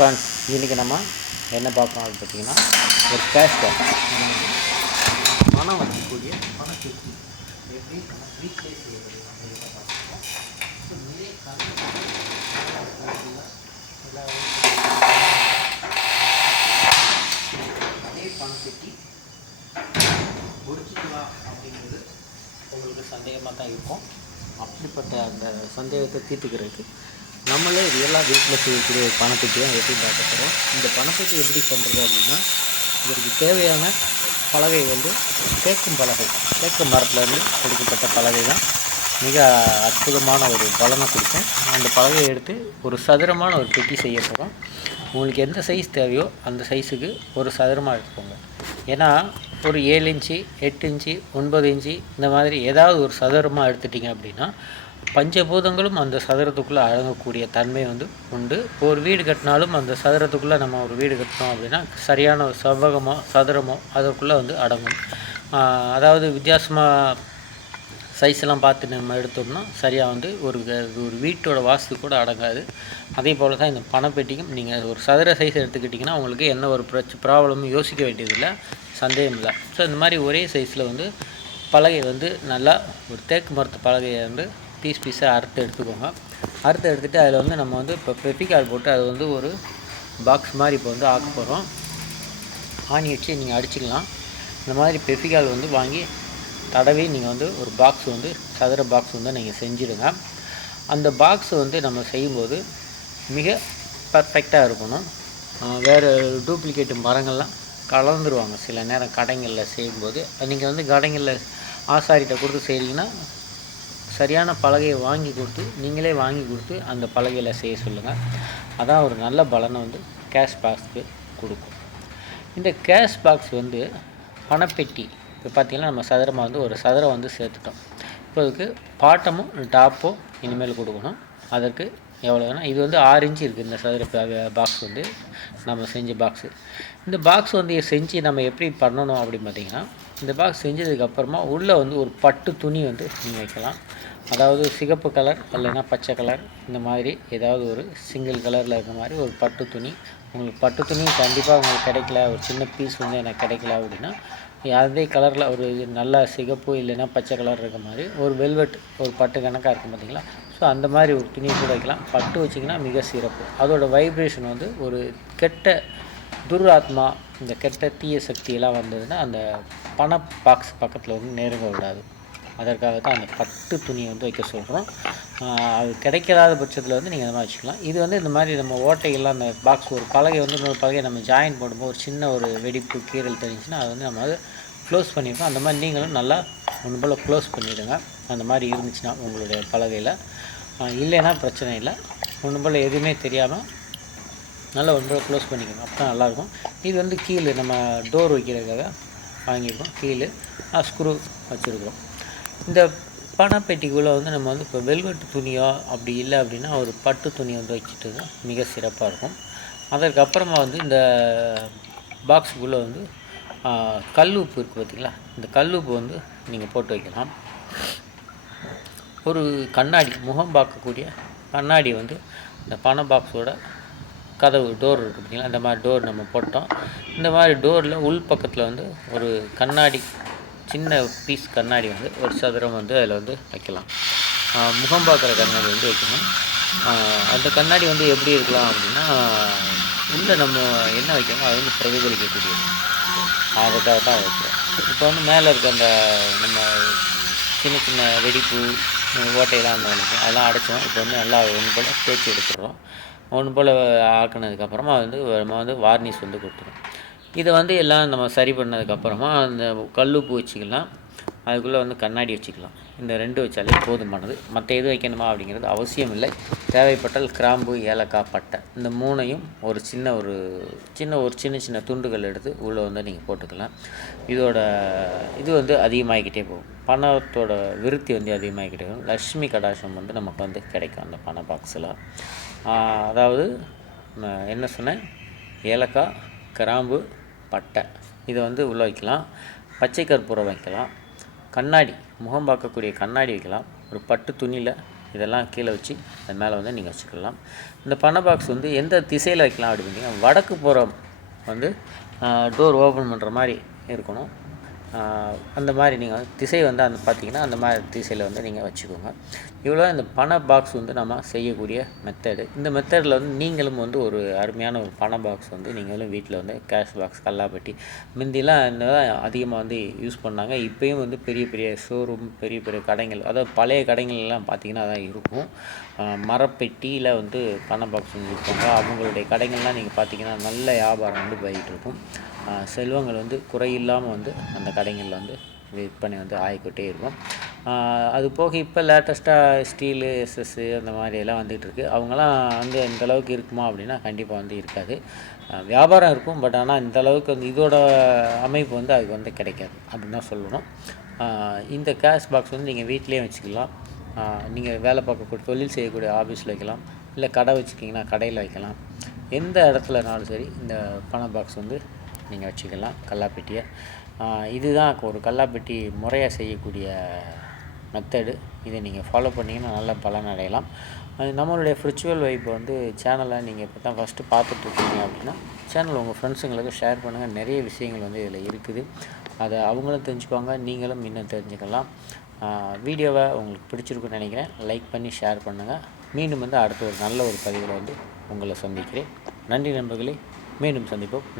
Friends இன்றைக்கி நம்ம என்ன பார்க்கணும் அப்படின்னு பார்த்தீங்கன்னா ஒரு கேஷ் பேக் பணம் வைக்கக்கூடிய பணச்சீட்டு. எப்படி? நம்ம வீட்டிலே செய்யறது அப்படிங்கிறத பார்த்துருக்கோம். ஸோ நிறைய அதே அப்படிங்கிறது உங்களுக்கு சந்தேகமாக தான் இருக்கும். அப்படிப்பட்ட அந்த சந்தேகத்தை தீர்த்துக்கிறதுக்கு நம்மளே ரியலாக வீட்டில் செய்யக்கூடிய ஒரு பணப்பெட்டியை எப்படி பார்க்க போகிறோம் இந்த பணப்பெட்டி எப்படி பண்ணுறது அப்படின்னா இதற்கு தேவையான பலகை வந்து தேக்கும் பலகை. தேக்கு மரத்துலேருந்து கொடுக்கப்பட்ட பலகை தான். மிக அற்புதமான ஒரு பலனை கொடுக்கும். அந்த பலகையை எடுத்து ஒரு சதுரமான ஒரு பெட்டி செய்ய போகிறோம் உங்களுக்கு எந்த சைஸ் தேவையோ அந்த சைஸுக்கு ஒரு சதுரமாக எடுத்துக்கோங்க. ஏன்னா ஒரு ஏழு இன்ச்சு எட்டு இன்ச்சு ஒன்பது இன்ச்சு இந்த மாதிரி ஏதாவது ஒரு சதுரமாக எடுத்துட்டிங்க அப்படின்னா பஞ்சபூதங்களும் அந்த சதுரத்துக்குள்ளே அடங்கக்கூடிய தன்மை வந்து உண்டு. ஒரு வீடு கட்டினாலும் அந்த சதுரத்துக்குள்ளே நம்ம ஒரு வீடு கட்டினோம் அப்படின்னா சரியான ஒரு செவ்வகமோ சதுரமோ அதற்குள்ளே வந்து அடங்கும். அதாவது வித்தியாசமாக சைஸ்லாம் பார்த்து நம்ம எடுத்தோம்னா சரியாக வந்து ஒரு ஒரு வீட்டோட வாஸ்து கூட அடங்காது. அதே போல் தான் இந்த பணப்பெட்டிக்கும் நீங்கள் ஒரு சதுர சைஸ் எடுத்துக்கிட்டிங்கன்னா உங்களுக்கு என்ன ஒரு பிரச்ச ப்ராப்ளமும் யோசிக்க வேண்டியதில்லை. சந்தேகம் இல்லை. ஸோ இந்த மாதிரி ஒரே சைஸில் வந்து பலகை வந்து நல்லா ஒரு தேக்கு மரத்து பலகையை வந்து பீஸ் பீஸாக அறுத்து எடுத்துக்கோங்க. அறுத்து எடுத்துகிட்டு அதில் வந்து நம்ம வந்து இப்போ பெப்பிக்கால் போட்டு அது வந்து ஒரு பாக்ஸ் மாதிரி இப்போ வந்து ஆக்க போகிறோம் ஆணி வச்சு நீங்கள் அடிச்சுக்கலாம். இந்த மாதிரி பெப்பிக்கால் வந்து வாங்கி தடவி நீங்கள் வந்து ஒரு பாக்ஸ் வந்து சதுர பாக்ஸ் வந்து நீங்கள் செஞ்சுடுங்க அந்த பாக்ஸ் வந்து நம்ம செய்யும்போது மிக பர்ஃபெக்டாக இருக்கணும். வேறு டூப்ளிகேட் மரங்கள்லாம் கலந்துருவாங்க. சில நேரம் கடைங்களில் செய்யும்போது. நீங்கள் வந்து கடைங்களில் ஆசாரிகிட்ட கொடுத்து செய்கிறீங்கன்னா சரியான பலகையை வாங்கி கொடுத்து நீங்களே வாங்கி கொடுத்து அந்த பலகையில் செய்ய சொல்லுங்கள் அதான் ஒரு நல்ல பலனை வந்து கேஷ் பாக்ஸ்க்கு கொடுக்கும். இந்த கேஷ் பாக்ஸ் வந்து பணப்பெட்டி. இப்போ பார்த்திங்கன்னா நம்ம சதுரமாக வந்து ஒரு சதுரம் வந்து சேர்த்துட்டோம். இப்போ அதுக்கு பாட்டமும் டாப்பும் இனிமேல் கொடுக்கணும். அதற்கு எவ்வளோனா இது வந்து ஆறு இன்ச்சு இருக்குது இந்த சதுர பாக்ஸ் வந்து நம்ம செஞ்ச பாக்ஸு இந்த பாக்ஸ் வந்து செஞ்சு நம்ம எப்படி பண்ணணும் அப்படின்னு பார்த்தீங்கன்னா இந்த பாக்ஸ் செஞ்சதுக்கப்புறமா உள்ளே வந்து ஒரு பட்டு துணி வந்து நீங்கள் வைக்கலாம். அதாவது சிகப்பு கலர் இல்லைன்னா பச்சை கலர் இந்த மாதிரி ஏதாவது ஒரு சிங்கிள் கலரில் இருக்க மாதிரி ஒரு பட்டு துணி. உங்களுக்கு பட்டு துணி கண்டிப்பாக உங்களுக்கு கிடைக்கல ஒரு சின்ன பீஸ் வந்து எனக்கு கிடைக்கல அப்படின்னா அதே கலரில் ஒரு நல்ல சிகப்பு இல்லைன்னா பச்சை கலர் இருக்க மாதிரி ஒரு வெல்வெட் ஒரு பட்டு கணக்காக இருக்கும் பார்த்திங்களா ஸோ அந்த மாதிரி ஒரு துணி கூட வைக்கலாம். பட்டு வச்சிங்கன்னா மிக சிறப்பு. அதோட வைப்ரேஷன் வந்து ஒரு கெட்ட துராத்மா இந்த கெட்ட தீய சக்தியெல்லாம் வந்ததுன்னா அந்த பண பாக்ஸ் பக்கத்தில் வந்து நெருங்க விடாது. அதற்காக தான் அந்த பட்டு துணியை வந்து வைக்க சொல்கிறோம் அது கிடைக்காத பட்சத்தில் வந்து நீங்கள் இந்த மாதிரி வச்சுக்கலாம். இது வந்து இந்த மாதிரி நம்ம ஓட்டைகள்லாம் அந்த பாக்ஸ் ஒரு பலகை வந்து இன்னொரு பலகை நம்ம ஜாயின் போடும்போது ஒரு சின்ன ஒரு வெடிப்பு கீறல் தெரிஞ்சுன்னா அது வந்து நம்ம அது க்ளோஸ் பண்ணியிருக்கோம் அந்த மாதிரி நீங்களும் நல்லா ஒன்று போல் க்ளோஸ் பண்ணிவிடுங்க அந்த மாதிரி இருந்துச்சுன்னா உங்களுடைய பலகையில். இல்லைன்னா பிரச்சனை இல்லை. ஒன்று போல் எதுவுமே தெரியாமல் நல்லா ஒன்று போல் க்ளோஸ் பண்ணிக்கணும். அப்போ தான் நல்லாயிருக்கும். இது வந்து கீழே நம்ம டோர் வைக்கிறதுக்காக வாங்கியிருக்கோம். கீழே ஸ்க்ரூ வச்சுருக்கிறோம். இந்த பணப்பெட்டிக்குள்ளே வந்து நம்ம வந்து இப்போ வெல்வெட் துணியோ அப்படி இல்லை அப்படின்னா ஒரு பட்டு துணி வந்து வச்சுட்டு தான் மிக சிறப்பாக இருக்கும். அதற்கப்புறமா வந்து இந்த பாக்ஸுக்குள்ளே வந்து கல் உப்பு இருக்குது பார்த்தீங்களா இந்த கல் உப்பு வந்து நீங்கள் போட்டு வைக்கலாம். ஒரு கண்ணாடி முகம் பார்க்கக்கூடிய கண்ணாடி வந்து இந்த பண பாக்ஸோட கதவு டோர் இருக்குது பார்த்தீங்களா இந்த மாதிரி டோர் நம்ம போட்டோம். இந்த மாதிரி டோரில் உள் பக்கத்தில் வந்து ஒரு கண்ணாடி சின்ன பீஸ் கண்ணாடி வந்து ஒரு சதுரம் வந்து அதில் வந்து வைக்கலாம். முகம் பார்க்குற கண்ணாடி வந்து வைக்கணும். அந்த கண்ணாடி வந்து எப்படி இருக்கலாம் அப்படின்னா உள்ளே நம்ம என்ன வைக்கணும் அது வந்து பிரதிபலிக்கக்கூடிய அதுக்காக தான் வைக்கிறோம். இப்போ வந்து மேலே இருக்க அந்த நம்ம சின்ன சின்ன வெடிப்பு ஓட்டையெல்லாம் அந்த அதெல்லாம் அடைச்சோம். இப்போ வந்து நல்லா ஒன்று போல் தேய்ச்சி எடுத்துடுறோம். ஒன்று போல் ஆக்குனதுக்கப்புறமா வந்து நம்ம வந்து வார்னிஷ் வந்து கொடுத்துரும். இதை வந்து எல்லாம் நம்ம சரி பண்ணதுக்கப்புறமா அந்த கல்லுப்பு வச்சுக்கலாம். அதுக்குள்ளே வந்து கண்ணாடி வச்சுக்கலாம். இந்த ரெண்டு வச்சாலே போதுமானது. மற்ற எது வைக்கணுமா அப்படிங்கிறது அவசியம் இல்லை. தேவைப்பட்டால் கிராம்பு ஏலக்காய் பட்டை. இந்த மூணையும் ஒரு சின்ன ஒரு சின்ன ஒரு சின்ன சின்ன துண்டுகள் எடுத்து உள்ளே வந்து நீங்கள் போட்டுக்கலாம். இதோட இது வந்து அதிகமாகிக்கிட்டே போகும். பணத்தோட விருத்தி வந்து அதிகமாகிக்கிட்டே போகும் லக்ஷ்மி கடாசம் வந்து நமக்கு வந்து கிடைக்கும் அந்த பண பாக்ஸில் அதாவது என்ன சொன்னேன்? ஏலக்காய் கிராம்பு பட்டை. இதை வந்து உள்ளே வைக்கலாம். பச்சை கற்பூரம் வைக்கலாம். கண்ணாடி முகம் பார்க்கக்கூடிய கண்ணாடி வைக்கலாம். ஒரு பட்டு துணியில் இதெல்லாம் கீழே வச்சு அது மேலே வந்து நீங்கள் வச்சுக்கலாம். இந்த பனை பாக்ஸ் வந்து எந்த திசையில் வைக்கலாம் அப்படின்னு பார்த்தீங்கன்னா வடக்கு புறம் வந்து டோர் ஓப்பன் பண்ணுற மாதிரி இருக்கணும். அந்த மாதிரி நீங்கள் வந்து திசை வந்து அந்த பார்த்தீங்கன்னா அந்த மாதிரி திசையில் வந்து நீங்கள் வச்சுக்கோங்க. இவ்வளோ இந்த பண பாக்ஸ் வந்து நம்ம செய்யக்கூடிய மெத்தடு இந்த மெத்தடில் வந்து நீங்களும் வந்து ஒரு அருமையான ஒரு பண பாக்ஸ் வந்து நீங்களும் வீட்டில் வந்து கேஷ் பாக்ஸ் கல்லாப்பட்டி முந்திலாம் இந்த அதிகமாக வந்து யூஸ் பண்ணாங்க இப்போயும் வந்து பெரிய பெரிய ஷோரூம் பெரிய பெரிய கடைகள் அதாவது பழைய கடைகள்லாம் பார்த்தீங்கன்னா அதான் இருக்கும். மரப்பெட்டியில் வந்து பண பாக்ஸ் வந்து இருப்பாங்க அவங்களுடைய கடைகள்லாம் நீங்கள் பார்த்தீங்கன்னா நல்ல வியாபாரம் வந்து போயிட்டு இருக்கும். செல்வங்கள் வந்து குறையில்லாமல் வந்து அந்த கடைகளில் வந்து விற்பனை வந்து ஆகிக்கிட்டே இருக்கும். அது போக இப்போ லேட்டஸ்ட்டாக ஸ்டீலு எஸ்எஸ்ஸு அந்த மாதிரியெல்லாம் வந்துகிட்ருக்கு வந்துகிட்டு அவங்களாம் வந்து இந்த அளவுக்கு இருக்குமா அப்படின்னா கண்டிப்பாக வந்து இருக்காது. வியாபாரம் இருக்கும் பட் ஆனால் இந்த அளவுக்கு வந்து இதோட அமைப்பு வந்து அதுக்கு வந்து கிடைக்காது அப்படின்னு தான் சொல்லணும். இந்த கேஷ் பாக்ஸ் வந்து நீங்கள் வீட்டிலேயே வச்சுக்கலாம். நீங்கள் வேலை பார்க்கக்கூடிய தொழில் செய்யக்கூடிய ஆஃபீஸில் வைக்கலாம். இல்லை கடை வச்சுக்கிங்கன்னா கடையில் வைக்கலாம். எந்த இடத்துலனாலும் சரி இந்த பண பாக்ஸ் வந்து நீங்கள் வச்சுக்கலாம் கல்லாப்பெட்டியை. இதுதான் ஒரு கல்லாப்பெட்டி முறையாக செய்யக்கூடிய மெத்தடு இதை நீங்கள் ஃபாலோ பண்ணிங்கன்னா நல்ல பலன் அடையலாம். நம்மளுடைய ஃப்ரிச்சுவல் வைப் வந்து சேனலை நீங்கள் இப்போ தான் ஃபஸ்ட்டு பார்த்துட்ருக்கீங்க அப்படின்னா சேனல் உங்கள் ஃப்ரெண்ட்ஸுங்களுக்கு ஷேர் பண்ணுங்கள் நிறைய விஷயங்கள் வந்து இதில் இருக்குது. அதை அவங்களும் தெரிஞ்சுக்குவாங்க நீங்களும் இன்னும் தெரிஞ்சுக்கலாம். வீடியோவை உங்களுக்கு பிடிச்சிருக்குன்னு நினைக்கிறேன். லைக் பண்ணி ஷேர் பண்ணுங்கள் மீண்டும் வந்து அடுத்த ஒரு நல்ல ஒரு பதிவில் வந்து உங்களை சந்திக்கிறேன். நன்றி நண்பர்களே. மீண்டும் சந்திப்போம். நன்றி.